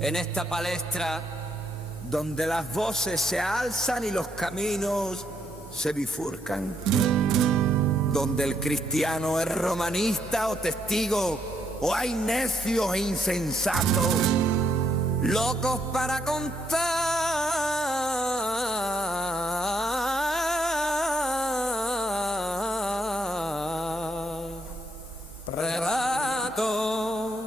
en esta palestra donde las voces se alzan y los caminos se bifurcan, donde el cristiano es romanista o testigo, o hay necios e insensatos, locos para contar relatos.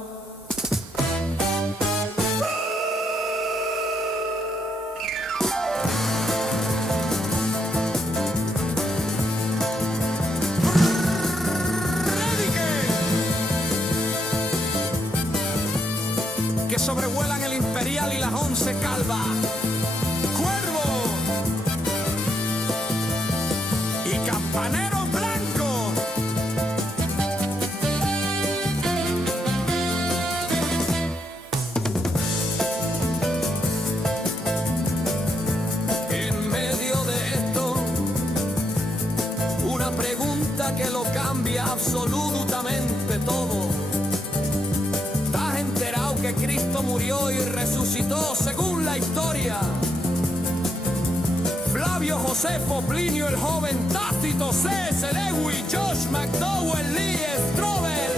que sobrevuelan el Imperial y las 11 calvas. Cuervo y campaneros blancos. En medio de esto, una pregunta que lo cambia absolutamente todo. ¿Estás enterado que Cristo murió y resucitó según la historia? Flavio Josefo, Plinio el Joven, Tácito, C.S. Lewis, Josh McDowell, Lee Strobel.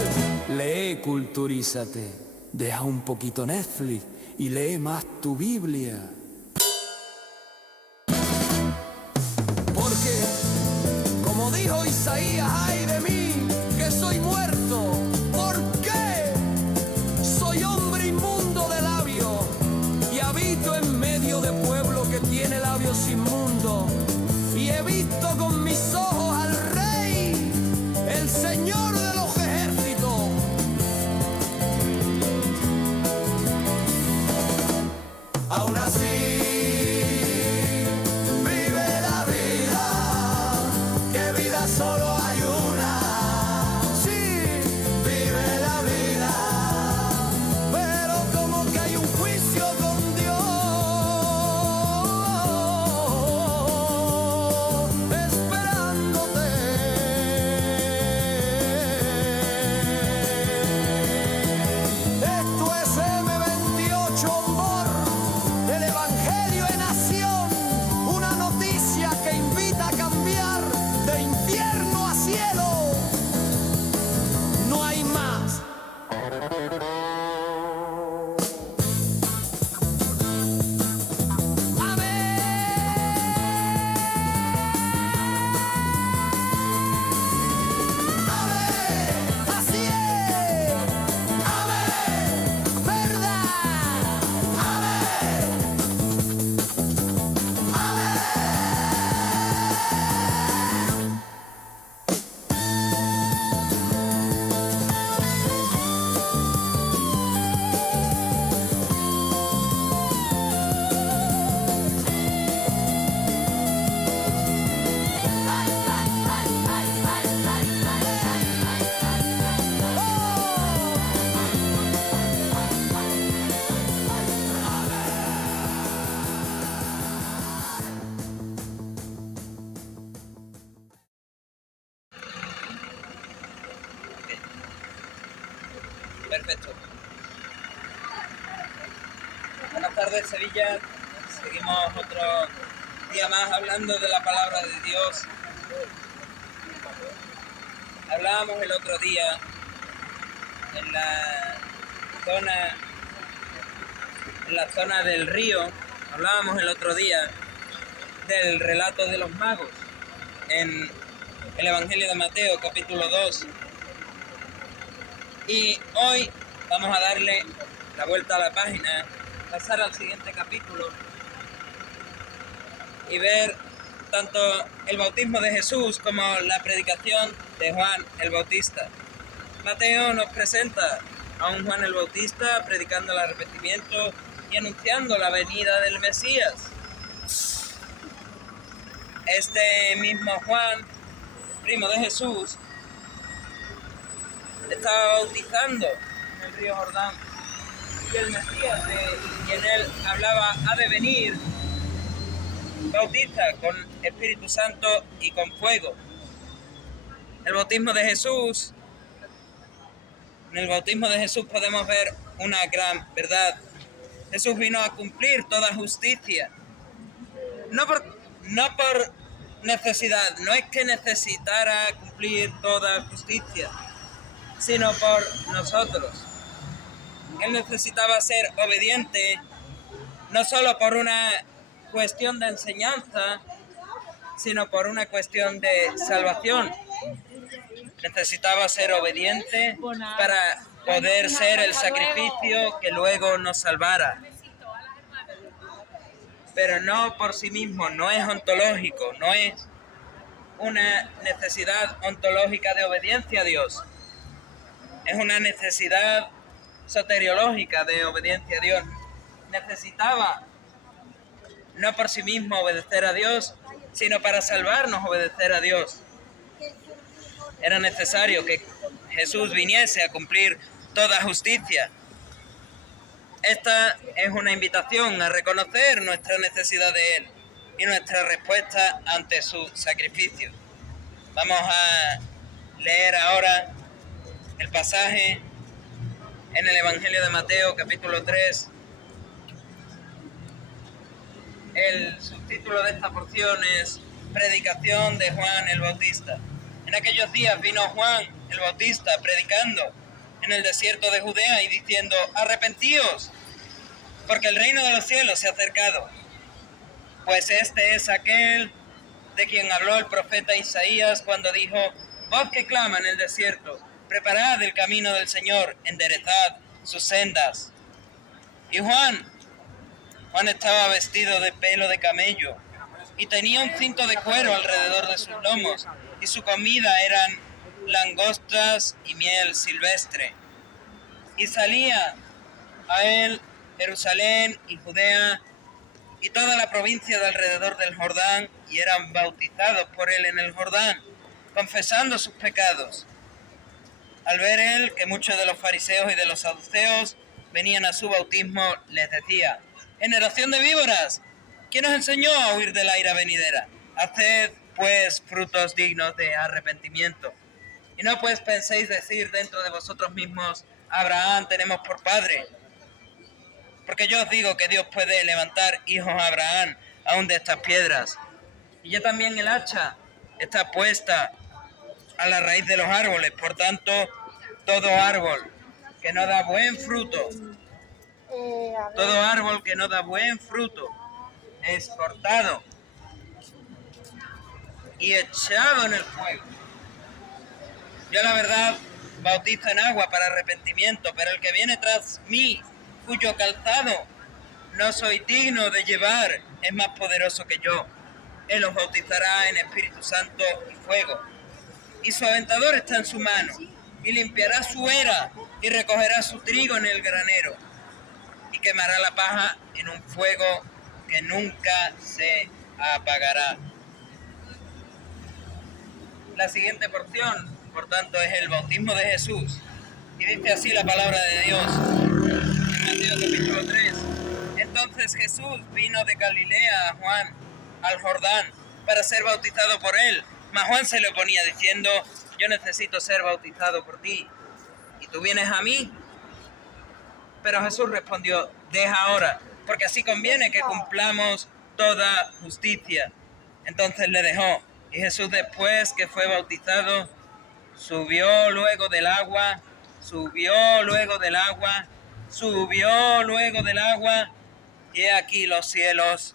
Lee, culturízate, deja un poquito Netflix y lee más tu Biblia. Porque, como dijo Isaías, ay de mí, que soy muerto. ¿Por qué? Soy hombre inmundo de labios y habito en medio de pueblo que tiene labios inmundos. Y he visto con mis ojos al Rey, el Señor de los ejércitos. Aún así vive la vida, que vida solo hay una. Sí, vive la vida, pero como que hay un juicio con Dios, esperándote. Esto es M28 Ombor, el Evangelio en acción, una noticia que invita a cambiar de infierno a cielo. No hay más. Amén, así es. Amén, verdad. Amén. Perfecto. Buenas tardes, Sevilla. Seguimos otro día más hablando de la palabra de Dios. Hablábamos el otro día en la zona del río. Hablábamos el otro día del relato de los magos en el Evangelio de Mateo, capítulo 2. Y hoy vamos a darle la vuelta a la página, pasar al siguiente capítulo y ver tanto el bautismo de Jesús como la predicación de Juan el Bautista. Mateo nos presenta a un Juan el Bautista predicando el arrepentimiento y anunciando la venida del Mesías. Este mismo Juan, primo de Jesús, estaba bautizando en el río Jordán, y el Mesías de quien él hablaba ha de venir, bautiza con Espíritu Santo y con fuego. El bautismo de Jesús, en el bautismo de Jesús podemos ver una gran verdad, Jesús vino a cumplir toda justicia. No por necesidad, no es que necesitara cumplir toda justicia, sino por nosotros. Él necesitaba ser obediente, no solo por una cuestión de enseñanza, sino por una cuestión de salvación. Necesitaba ser obediente para poder ser el sacrificio que luego nos salvara. Pero no por sí mismo, no es ontológico, no es una necesidad ontológica de obediencia a Dios. Es una necesidad soteriológica de obediencia a Dios. Necesitaba, no por sí mismo obedecer a Dios, sino para salvarnos obedecer a Dios. Era necesario que Jesús viniese a cumplir toda justicia. Esta es una invitación a reconocer nuestra necesidad de Él y nuestra respuesta ante su sacrificio. Vamos a leer ahora el pasaje en el Evangelio de Mateo, capítulo 3. El subtítulo de esta porción es Predicación de Juan el Bautista. En aquellos días vino Juan el Bautista predicando en el desierto de Judea y diciendo: arrepentíos, porque el reino de los cielos se ha acercado. Pues este es aquel de quien habló el profeta Isaías cuando dijo: voz que clama en el desierto, preparad el camino del Señor, enderezad sus sendas. Y Juan estaba vestido de pelo de camello y tenía un cinto de cuero alrededor de sus lomos, y su comida eran langostas y miel silvestre. Y salía a él Jerusalén y Judea y toda la provincia de alrededor del Jordán, y eran bautizados por él en el Jordán, confesando sus pecados. Al ver él que muchos de los fariseos y de los saduceos venían a su bautismo, les decía: generación de víboras, ¿quién os enseñó a huir de la ira venidera? Haced pues frutos dignos de arrepentimiento. Y no pues penséis decir dentro de vosotros mismos: Abraham tenemos por padre. Porque yo os digo que Dios puede levantar hijos a Abraham aún de estas piedras. Y ya también el hacha está puesta a la raíz de los árboles. Por tanto, todo árbol que no da buen fruto, todo árbol que no da buen fruto es cortado y echado en el fuego. Yo, la verdad, bautizo en agua para arrepentimiento, pero el que viene tras mí, cuyo calzado no soy digno de llevar, es más poderoso que yo. Él os bautizará en Espíritu Santo y fuego. Y su aventador está en su mano, y limpiará su era, y recogerá su trigo en el granero, y quemará la paja en un fuego que nunca se apagará. La siguiente porción, por tanto, es el bautismo de Jesús. Y dice así la palabra de Dios en Mateo capítulo 3. Entonces Jesús vino de Galilea a Juan al Jordán para ser bautizado por él. Mas Juan se le oponía diciendo: yo necesito ser bautizado por ti, ¿y tú vienes a mí? Pero Jesús respondió: deja ahora, porque así conviene que cumplamos toda justicia. Entonces le dejó. Y Jesús, después que fue bautizado, subió luego del agua, y he aquí los cielos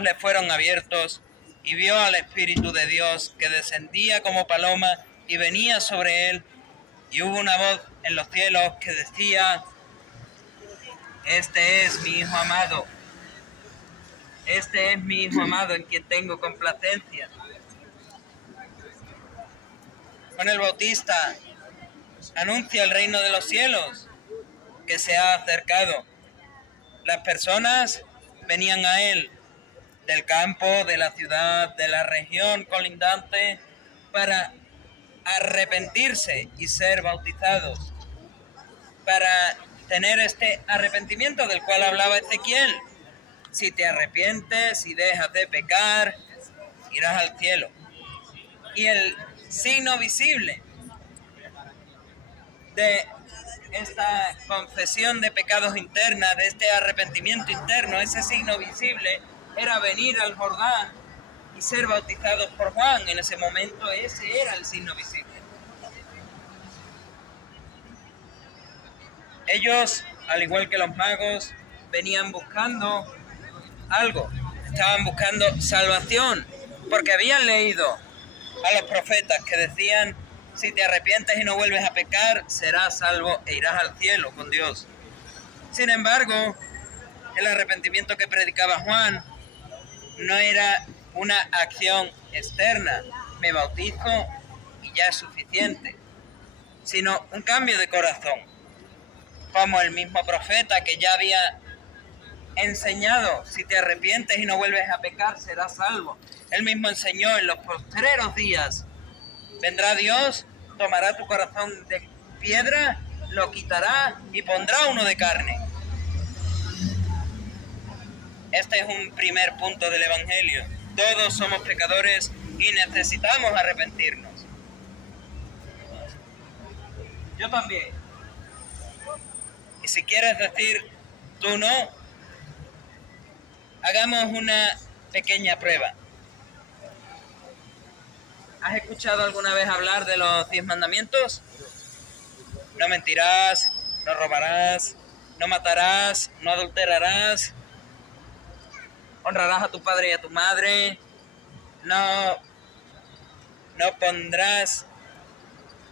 le fueron abiertos, y vio al Espíritu de Dios que descendía como paloma y venía sobre él, y hubo una voz en los cielos que decía: este es mi Hijo amado, en quien tengo complacencia. Juan el Bautista anuncia el reino de los cielos que se ha acercado. Las personas venían a él del campo, de la ciudad, de la región colindante, para arrepentirse y ser bautizados, para tener este arrepentimiento del cual hablaba Ezequiel. Si te arrepientes y dejas de pecar, irás al cielo. Y el signo visible de esta confesión de pecados interna, de este arrepentimiento interno, ese signo visible, era venir al Jordán y ser bautizados por Juan. En ese momento ese era el signo visible. Ellos, al igual que los magos, venían buscando algo, estaban buscando salvación, porque habían leído a los profetas que decían: si te arrepientes y no vuelves a pecar, serás salvo e irás al cielo con Dios. Sin embargo, el arrepentimiento que predicaba Juan no era una acción externa, me bautizo y ya es suficiente, sino un cambio de corazón, como el mismo profeta que ya había enseñado: si te arrepientes y no vuelves a pecar, serás salvo. Él mismo enseñó: en los postreros días vendrá Dios, tomará tu corazón de piedra, lo quitará y pondrá uno de carne. Este es un primer punto del Evangelio. Todos somos pecadores y necesitamos arrepentirnos. Yo también. Y si quieres decir tú no, hagamos una pequeña prueba. ¿Has escuchado alguna vez hablar de los 10 mandamientos? No mentirás, no robarás, no matarás, no adulterarás, honrarás a tu padre y a tu madre, no pondrás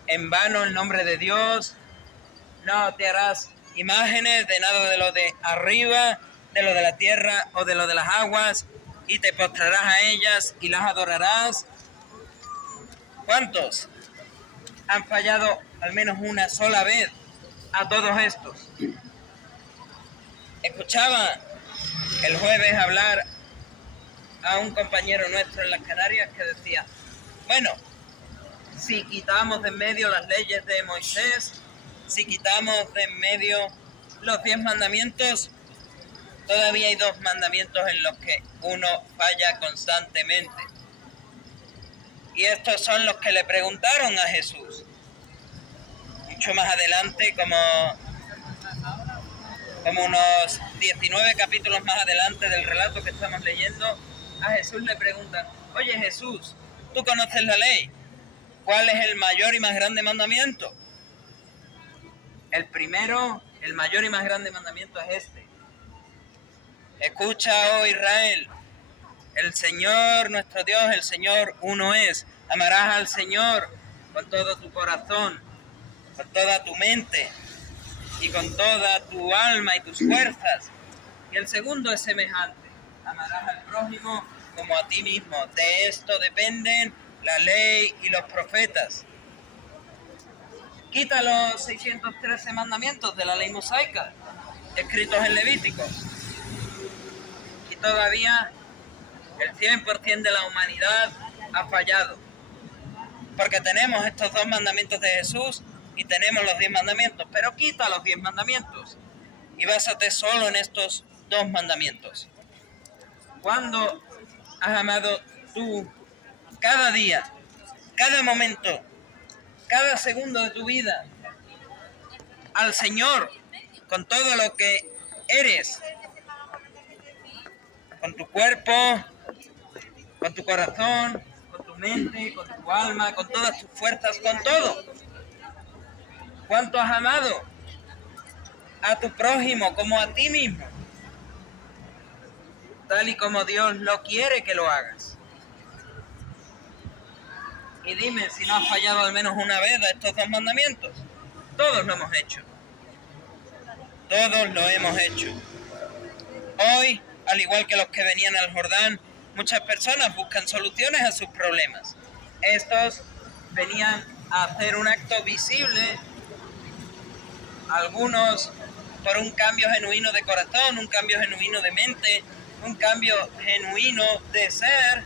en vano el nombre de Dios, no te harás imágenes de nada de lo de arriba, de lo de la tierra o de lo de las aguas, y te postrarás a ellas y las adorarás. ¿Cuántos han fallado al menos una sola vez a todos estos? Escuchaba el jueves hablar a un compañero nuestro en las Canarias que decía: bueno, si quitamos de en medio las leyes de Moisés, si quitamos de en medio los 10 mandamientos, todavía hay 2 mandamientos en los que uno falla constantemente. Y estos son los que le preguntaron a Jesús. Mucho más adelante, como unos 19 capítulos más adelante del relato que estamos leyendo, a Jesús le preguntan: oye Jesús, tú conoces la ley, ¿cuál es el mayor y más grande mandamiento? El primero, el mayor y más grande mandamiento es este: escucha, oh Israel, el Señor nuestro Dios, el Señor uno es. Amarás al Señor con todo tu corazón, con toda tu mente y con toda tu alma y tus fuerzas. Y el segundo es semejante: amarás al prójimo como a ti mismo. De esto dependen la ley y los profetas. Quita los 613 mandamientos de la ley mosaica, escritos en Levítico, y todavía el 100% de la humanidad ha fallado. Porque tenemos estos 2 mandamientos de Jesús y tenemos los 10 mandamientos, pero quita los 10 mandamientos y básate solo en estos 2 mandamientos. ¿Cuándo has amado tú cada día, cada momento, cada segundo de tu vida al Señor con todo lo que eres, con tu cuerpo, con tu corazón, con tu mente, con tu alma, con todas tus fuerzas, con todo? ¿Cuánto has amado a tu prójimo como a ti mismo? Tal y como Dios lo quiere que lo hagas. Y dime si no has fallado al menos una vez a estos 2 mandamientos. Todos lo hemos hecho. Todos lo hemos hecho. Hoy, al igual que los que venían al Jordán, muchas personas buscan soluciones a sus problemas. Estos venían a hacer un acto visible, algunos por un cambio genuino de corazón, un cambio genuino de mente, un cambio genuino de ser,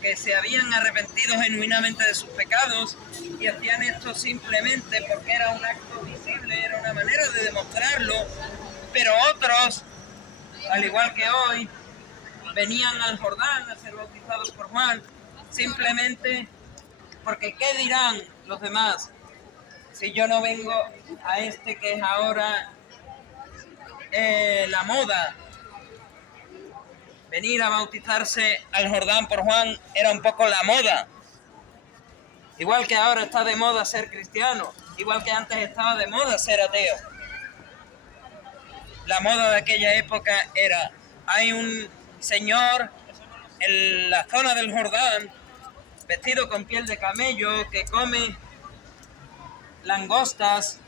que se habían arrepentido genuinamente de sus pecados y hacían esto simplemente porque era un acto visible, era una manera de demostrarlo. Pero otros, al igual que hoy, venían al Jordán a ser bautizados por Juan simplemente porque ¿qué dirán los demás si yo no vengo a este que es ahora la moda? Venir a bautizarse al Jordán por Juan era un poco la moda. Igual que ahora está de moda ser cristiano, igual que antes estaba de moda ser ateo. La moda de aquella época era, hay un señor en la zona del Jordán, vestido con piel de camello, que come langostas,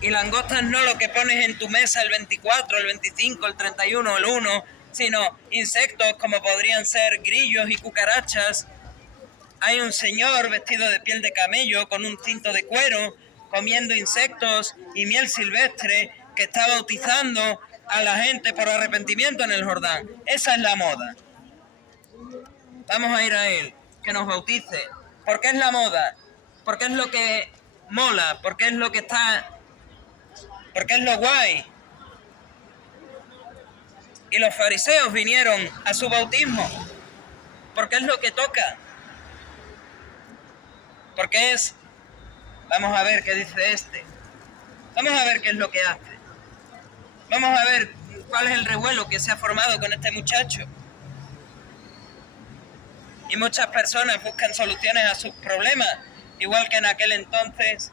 y langostas no lo que pones en tu mesa el 24, el 25, el 31, el 1, sino insectos como podrían ser grillos y cucarachas. Hay un señor vestido de piel de camello con un cinto de cuero, comiendo insectos y miel silvestre, que está bautizando a la gente por arrepentimiento en el Jordán. Esa es la moda. Vamos a ir a él, que nos bautice. ¿Por qué es la moda? Porque es lo que mola, porque es lo que está, porque es lo guay. Y los fariseos vinieron a su bautismo, porque es lo que toca. Porque es, vamos a ver qué dice este. Vamos a ver qué es lo que hace. Vamos a ver cuál es el revuelo que se ha formado con este muchacho. Y muchas personas buscan soluciones a sus problemas, igual que en aquel entonces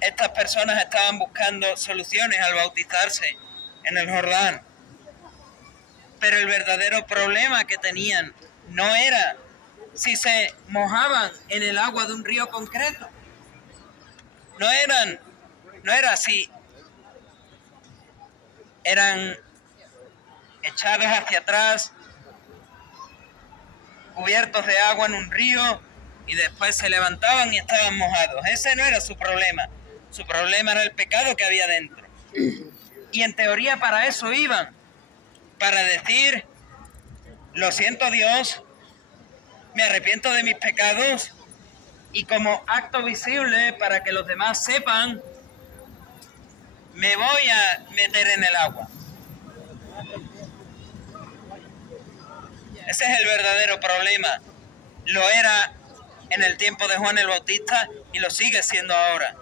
estas personas estaban buscando soluciones al bautizarse en el Jordán. Pero el verdadero problema que tenían no era si se mojaban en el agua de un río concreto. No era si eran echados hacia atrás, cubiertos de agua en un río, y después se levantaban y estaban mojados. Ese no era su problema. Su problema era el pecado que había dentro. Y en teoría para eso iban. Para decir, lo siento Dios, me arrepiento de mis pecados, y como acto visible para que los demás sepan, me voy a meter en el agua. Ese es el verdadero problema. Lo era en el tiempo de Juan el Bautista y lo sigue siendo ahora.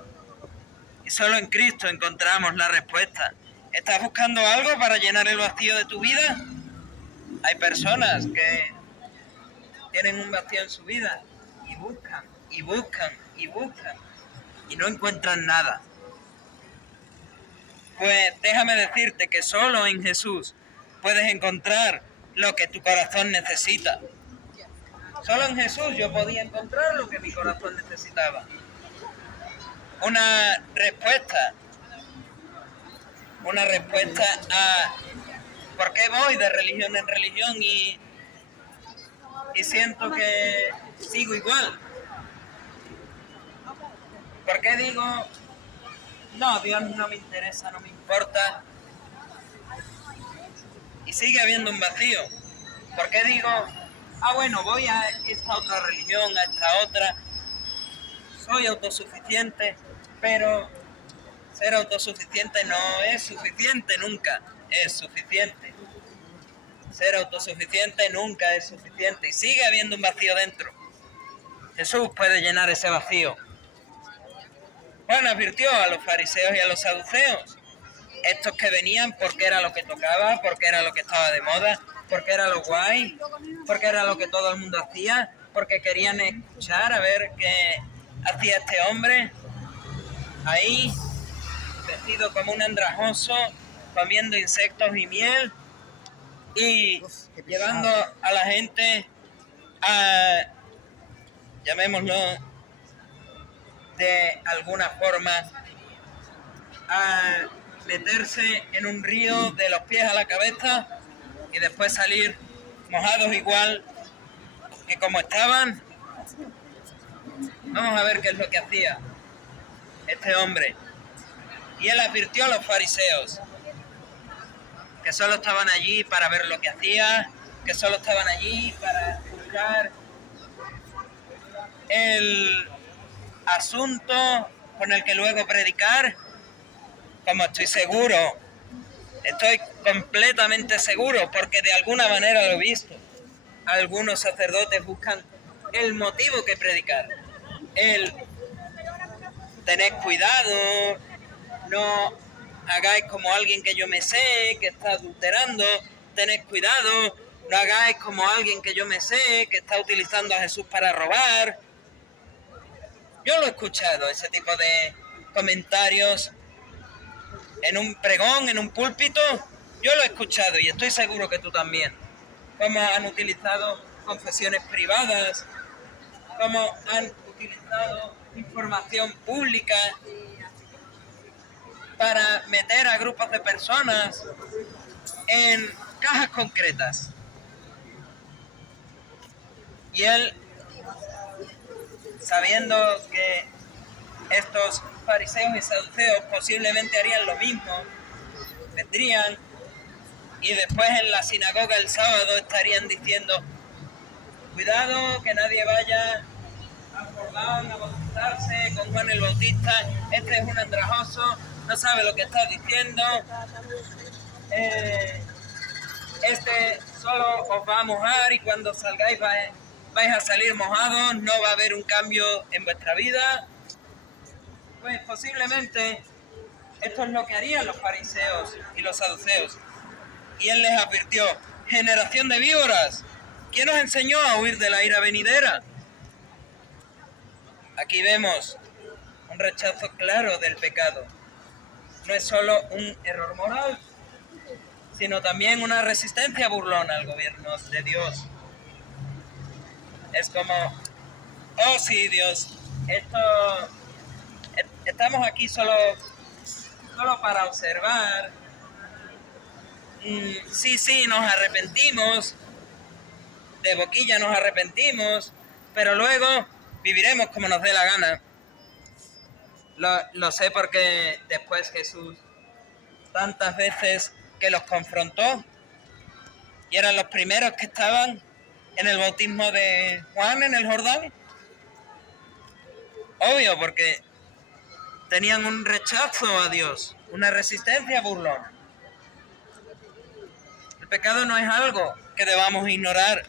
Y solo en Cristo encontramos la respuesta. ¿Estás buscando algo para llenar el vacío de tu vida? Hay personas que tienen un vacío en su vida y buscan, y buscan, y buscan, y no encuentran nada. Pues déjame decirte que solo en Jesús puedes encontrar lo que tu corazón necesita. Solo en Jesús yo podía encontrar lo que mi corazón necesitaba. Una respuesta a por qué voy de religión en religión y siento que sigo igual. ¿Por qué digo, no, Dios no me interesa, no me importa? Y sigue habiendo un vacío. ¿Por qué digo, bueno, voy a esta otra religión, a esta otra? Soy autosuficiente, pero ser autosuficiente no es suficiente, nunca es suficiente. Ser autosuficiente nunca es suficiente y sigue habiendo un vacío dentro. Jesús puede llenar ese vacío. Juan advirtió a los fariseos y a los saduceos, estos que venían porque era lo que tocaba, porque era lo que estaba de moda, porque era lo guay, porque era lo que todo el mundo hacía, porque querían escuchar a ver qué hacía este hombre ahí, vestido como un andrajoso, comiendo insectos y miel y llevando a la gente a, llamémoslo de alguna forma, a meterse en un río de los pies a la cabeza y después salir mojados igual que como estaban. Vamos a ver qué es lo que hacía este hombre. Y él advirtió a los fariseos que solo estaban allí para ver lo que hacía, que solo estaban allí para escuchar el asunto con el que luego predicar. Como estoy completamente seguro, porque de alguna manera lo he visto. Algunos sacerdotes buscan el motivo que predicar, el tened cuidado, no hagáis como alguien que yo me sé, que está adulterando, tened cuidado, no hagáis como alguien que yo me sé, que está utilizando a Jesús para robar. Yo lo he escuchado, ese tipo de comentarios en un pregón, en un púlpito, yo lo he escuchado y estoy seguro que tú también. Cómo han utilizado confesiones privadas, cómo han utilizado información pública para meter a grupos de personas en cajas concretas. Y él, sabiendo que estos fariseos y saduceos posiblemente harían lo mismo, vendrían y después en la sinagoga el sábado estarían diciendo: cuidado que nadie vaya al Jordán a bautizarse con Juan el Bautista, este es un andrajoso, no sabe lo que está diciendo, este solo os va a mojar y cuando salgáis vais a salir mojados, no va a haber un cambio en vuestra vida. Pues posiblemente esto es lo que harían los fariseos y los saduceos. Y él les advirtió: generación de víboras, ¿quién os enseñó a huir de la ira venidera? Aquí vemos un rechazo claro del pecado. No es solo un error moral, sino también una resistencia burlona al gobierno de Dios. Es como: oh sí, Dios, estamos aquí solo para observar. Sí, nos arrepentimos, de boquilla nos arrepentimos, pero luego viviremos como nos dé la gana. Lo sé porque después Jesús, tantas veces que los confrontó, y eran los primeros que estaban en el bautismo de Juan en el Jordán. Obvio, porque tenían un rechazo a Dios, una resistencia burlona. El pecado no es algo que debamos ignorar.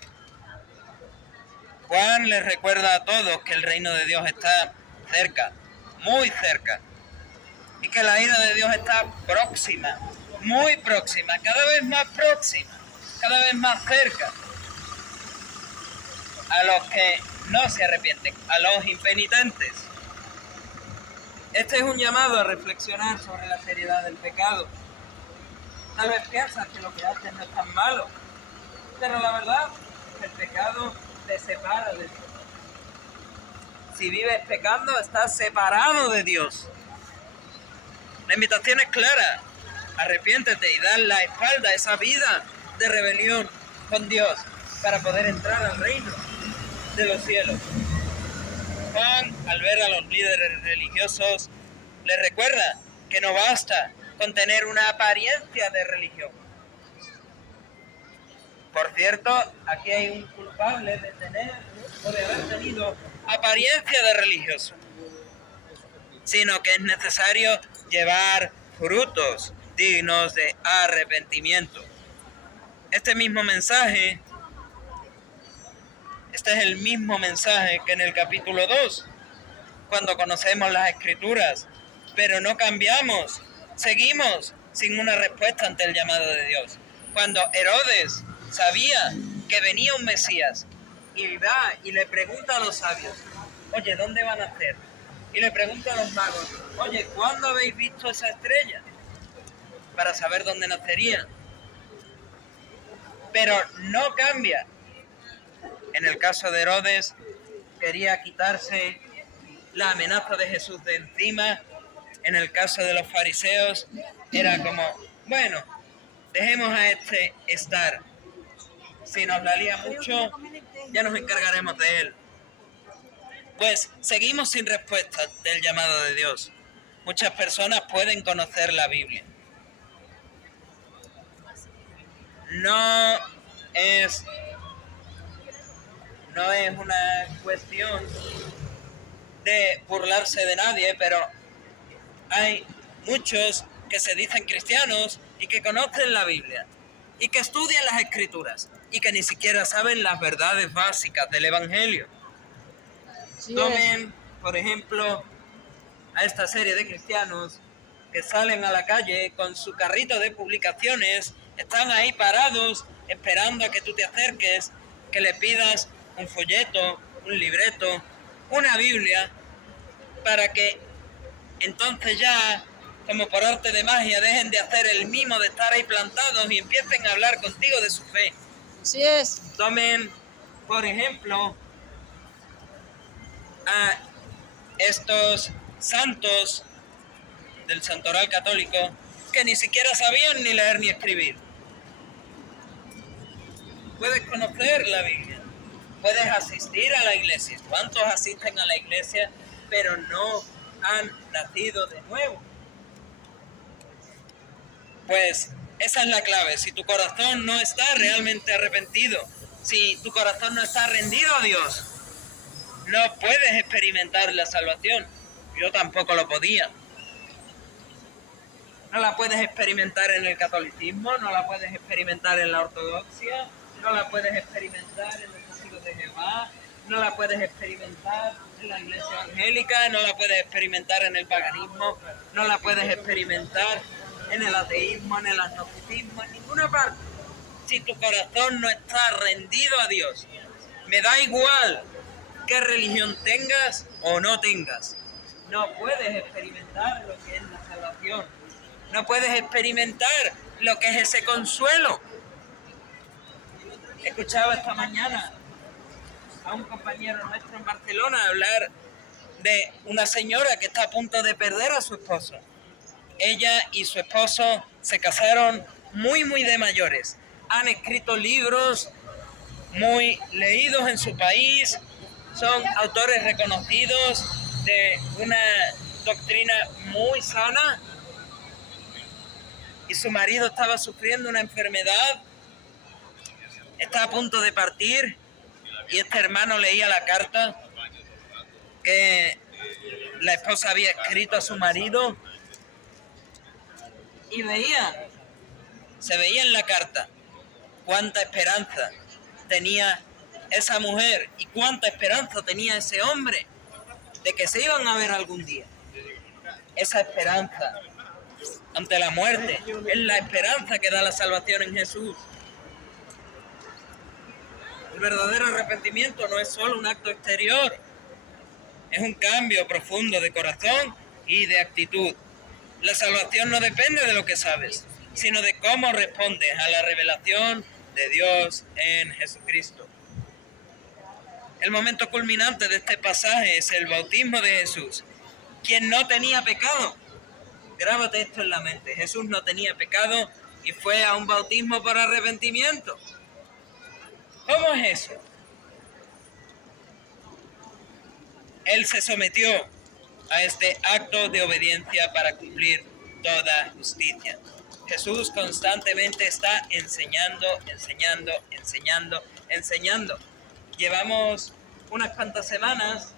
Juan les recuerda a todos que el reino de Dios está cerca, muy cerca, y que la ira de Dios está próxima, muy próxima, cada vez más próxima, cada vez más cerca. A los que no se arrepienten, a los impenitentes. Este es un llamado a reflexionar sobre la seriedad del pecado. Tal vez piensas que lo que haces no es tan malo, pero la verdad es que el pecado te separa de Dios. Si vives pecando, estás separado de Dios. La invitación es clara: arrepiéntete y da la espalda a esa vida de rebelión con Dios para poder entrar al reino de los cielos. Juan, al ver a los líderes religiosos, les recuerda que no basta con tener una apariencia de religión. Por cierto, aquí hay un culpable de tener o de haber tenido apariencia de religioso, sino que es necesario llevar frutos dignos de arrepentimiento. Este es el mismo mensaje que en el capítulo 2, cuando conocemos las Escrituras, pero no cambiamos, seguimos sin una respuesta ante el llamado de Dios. Cuando Herodes sabía que venía un Mesías y va y le pregunta a los sabios: oye, ¿dónde van a nacer? Y le pregunta a los magos: oye, ¿cuándo habéis visto esa estrella? Para saber dónde nacería. Pero no cambia. En el caso de Herodes, quería quitarse la amenaza de Jesús de encima. En el caso de los fariseos, era como: bueno, dejemos a este estar. Si nos la lía mucho, ya nos encargaremos de él. Pues seguimos sin respuesta del llamado de Dios. Muchas personas pueden conocer la Biblia. No es una cuestión de burlarse de nadie, pero hay muchos que se dicen cristianos y que conocen la Biblia y que estudian las Escrituras y que ni siquiera saben las verdades básicas del Evangelio. Tomen, por ejemplo, a esta serie de cristianos que salen a la calle con su carrito de publicaciones, están ahí parados esperando a que tú te acerques, que le pidas un folleto, un libreto, una Biblia, para que entonces ya, como por arte de magia, dejen de hacer el mimo de estar ahí plantados y empiecen a hablar contigo de su fe. Así es. Tomen, por ejemplo, a estos santos del santoral católico que ni siquiera sabían ni leer ni escribir. Puedes conocer la Biblia, puedes asistir a la iglesia. ¿Cuántos asisten a la iglesia pero no han nacido de nuevo? Pues esa es la clave. Si tu corazón no está realmente arrepentido, si tu corazón no está rendido a Dios, no puedes experimentar la salvación. Yo tampoco lo podía. No la puedes experimentar en el catolicismo, no la puedes experimentar en la ortodoxia, no la puedes experimentar en los testigos de Jehová, no la puedes experimentar en la iglesia evangélica, no la puedes experimentar en el paganismo, no la puedes experimentar en el ateísmo, en el agnosticismo, en ninguna parte. Si tu corazón no está rendido a Dios, me da igual qué religión tengas o no tengas, no puedes experimentar lo que es la salvación, no puedes experimentar lo que es ese consuelo. Escuchaba esta mañana a un compañero nuestro en Barcelona hablar de una señora que está a punto de perder a su esposo. Ella y su esposo se casaron muy de mayores. Han escrito libros muy leídos en su país. Son autores reconocidos de una doctrina muy sana. Y su marido estaba sufriendo una enfermedad. Está a punto de partir. Y este hermano leía la carta que la esposa había escrito a su marido. Y se veía en la carta cuánta esperanza tenía esa mujer y cuánta esperanza tenía ese hombre de que se iban a ver algún día. Esa esperanza ante la muerte es la esperanza que da la salvación en Jesús. El verdadero arrepentimiento no es solo un acto exterior, es un cambio profundo de corazón y de actitud. La salvación no depende de lo que sabes, sino de cómo respondes a la revelación de Dios en Jesucristo. El momento culminante de este pasaje es el bautismo de Jesús, quien no tenía pecado. Grábate esto en la mente. Jesús no tenía pecado y fue a un bautismo por arrepentimiento. ¿Cómo es eso? Él se sometió a este acto de obediencia para cumplir toda justicia. Jesús constantemente está enseñando. Llevamos unas cuantas semanas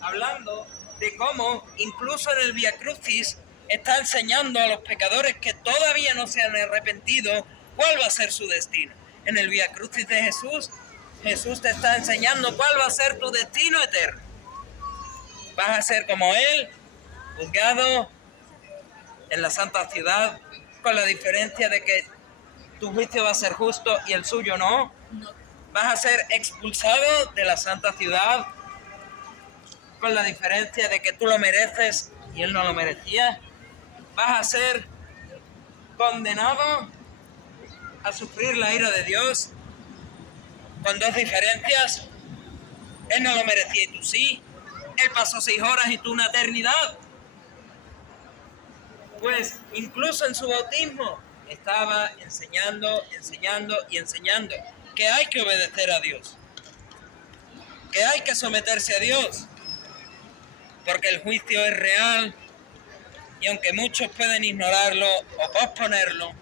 hablando de cómo incluso en el Vía Crucis está enseñando a los pecadores que todavía no se han arrepentido cuál va a ser su destino. En el Vía Crucis de Jesús, Jesús te está enseñando cuál va a ser tu destino eterno. Vas a ser como Él, juzgado en la santa ciudad, con la diferencia de que tu juicio va a ser justo y el suyo no. Vas a ser expulsado de la santa ciudad, con la diferencia de que tú lo mereces y Él no lo merecía. Vas a ser condenado a sufrir la ira de Dios, con dos diferencias. Él no lo merecía y tú sí. Él pasó 6 horas y tú una eternidad. Pues incluso en su bautismo estaba enseñando que hay que obedecer a Dios, que hay que someterse a Dios, porque el juicio es real y aunque muchos pueden ignorarlo o posponerlo,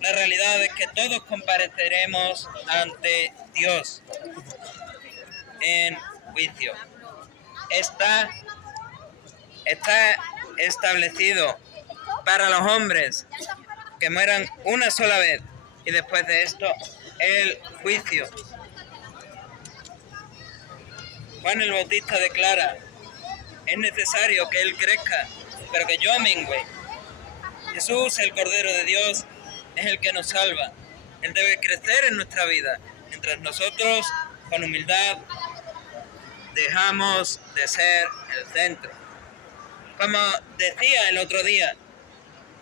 la realidad es que todos compareceremos ante Dios en juicio. Está establecido para los hombres que mueran una sola vez y después de esto el juicio. Juan el Bautista declara Es necesario que Él crezca, pero que yo mengüe. Jesús, el Cordero de Dios, es el que nos salva. Él debe crecer en nuestra vida, mientras nosotros, con humildad, dejamos de ser el centro. Como decía el otro día,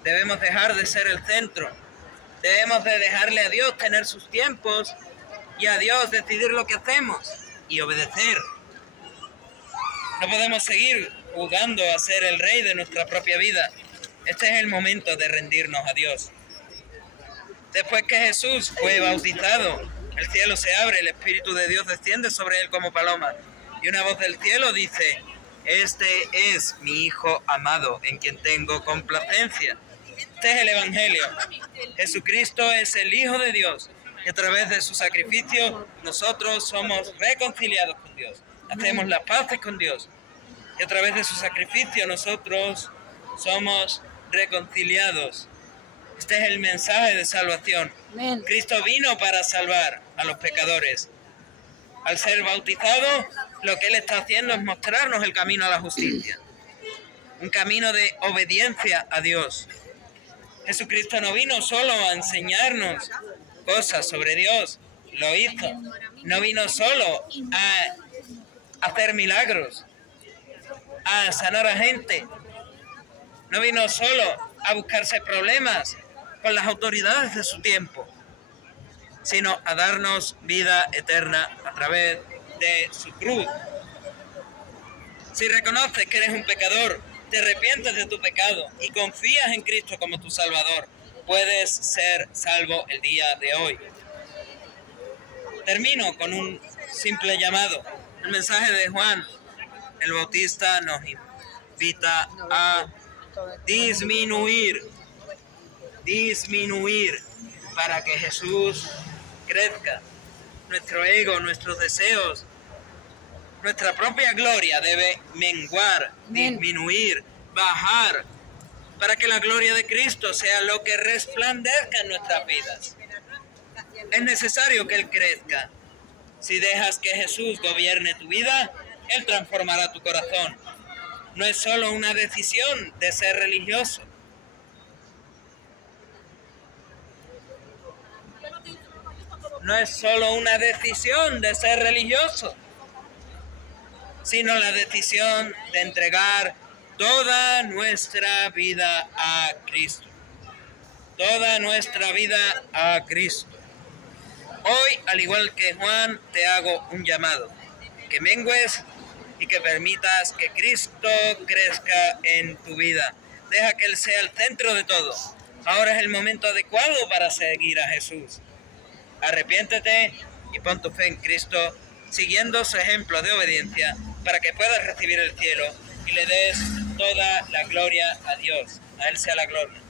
debemos dejar de ser el centro. Debemos de dejarle a Dios tener sus tiempos y a Dios decidir lo que hacemos y obedecer. No podemos seguir jugando a ser el rey de nuestra propia vida. Este es el momento de rendirnos a Dios. Después que Jesús fue bautizado, el cielo se abre, el Espíritu de Dios desciende sobre él como paloma. Y una voz del cielo dice: este es mi Hijo amado, en quien tengo complacencia. Este es el Evangelio. Jesucristo es el Hijo de Dios. Y a través de su sacrificio, nosotros somos reconciliados con Dios. Hacemos las paces con Dios. Y a través de su sacrificio, nosotros somos reconciliados. Este es el mensaje de salvación. Amén. Cristo vino para salvar a los pecadores. Al ser bautizado, lo que Él está haciendo es mostrarnos el camino a la justicia. Un camino de obediencia a Dios. Jesucristo no vino solo a enseñarnos cosas sobre Dios, lo hizo. No vino solo a hacer milagros, a sanar a gente. No vino solo a buscarse problemas con las autoridades de su tiempo, sino a darnos vida eterna a través de su cruz. Si reconoces que eres un pecador, te arrepientes de tu pecado y confías en Cristo como tu Salvador, puedes ser salvo el día de hoy. Termino con un simple llamado. El mensaje de Juan el Bautista nos invita a disminuir para que Jesús crezca. Nuestro ego, nuestros deseos, nuestra propia gloria debe menguar, disminuir, bajar, para que la gloria de Cristo sea lo que resplandezca en nuestras vidas. Es necesario que Él crezca. Si dejas que Jesús gobierne tu vida, Él transformará tu corazón. No es solo una decisión de ser religioso. No es solo una decisión de ser religioso, sino la decisión de entregar toda nuestra vida a Cristo. Toda nuestra vida a Cristo. Hoy, al igual que Juan, te hago un llamado. Que mengues y que permitas que Cristo crezca en tu vida. Deja que Él sea el centro de todo. Ahora es el momento adecuado para seguir a Jesús. Arrepiéntete y pon tu fe en Cristo, siguiendo su ejemplo de obediencia, para que puedas recibir el cielo y le des toda la gloria a Dios. A Él sea la gloria.